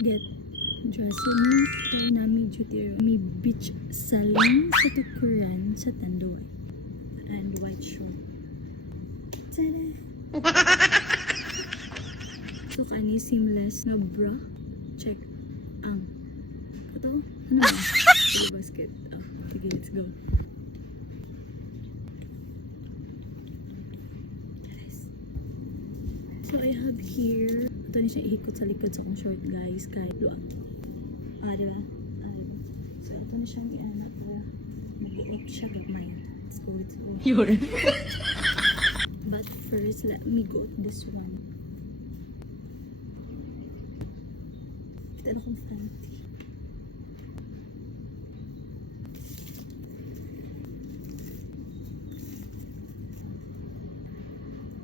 get dressing tayo nami duty mi beach saling sa tukuran sa Tanduay and white short. Tada! So kani seamless na bra. Check ang ito? Ano ba? Basket. Oh, sige, let's go. So I have here, ito na siya ihikot sa likod sa akong short guys, kahit diba? Diba? So ito na siya i-anak para mag-iik siya gagmay. Let's go, let's go. Yun. But first, let me go to this one. Ito na akong fancy.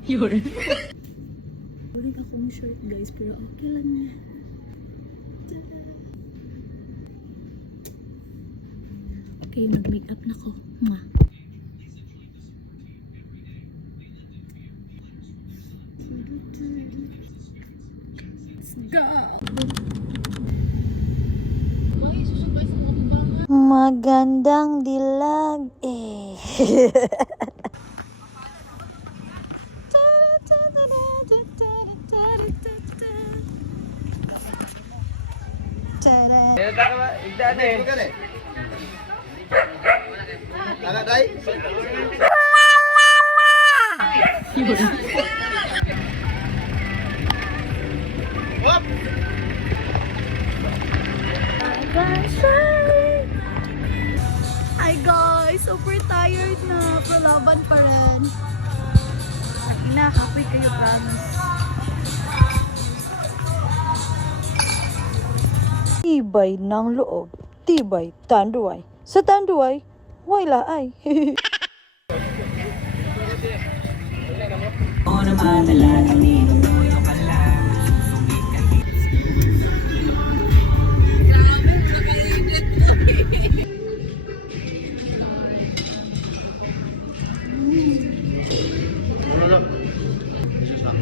Yun. Ulit akong short guys, pero okay lang na. Okay, mag-makeup na ko. Mwah. Let's go! Magandang dilag eh. Anak day. Hop. Hi guys, super tired na. Pralaban pa rin. Ina, happy kayo promise. Tibay ng loob, tibay Tanduay. Sa Tanduay, wala ay. This is not